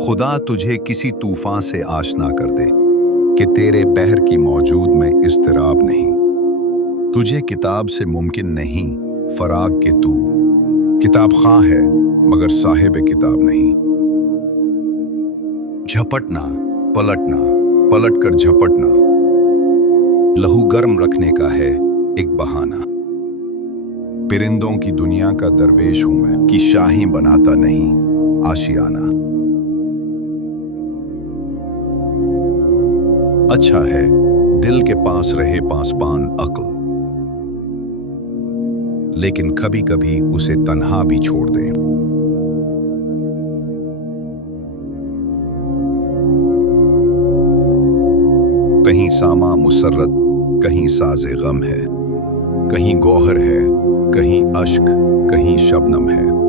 خدا تجھے کسی طوفان سے آشنا کر دے کہ تیرے بحر کی موجود میں اضطراب نہیں۔ تجھے کتاب سے ممکن نہیں فراغ کہ تو کتاب خواں ہے مگر صاحب کتاب نہیں۔ جھپٹنا، پلٹنا، پلٹ کر جھپٹنا، لہو گرم رکھنے کا ہے ایک بہانہ۔ پرندوں کی دنیا کا درویش ہوں میں کہ شاہیں بناتا نہیں آشیانہ۔ اچھا ہے دل کے پاس رہے پاسبان عقل، لیکن کبھی کبھی اسے تنہا بھی چھوڑ دے۔ کہیں ساما مسرت، کہیں ساز غم ہے، کہیں گوہر ہے، کہیں اشک، کہیں شبنم ہے۔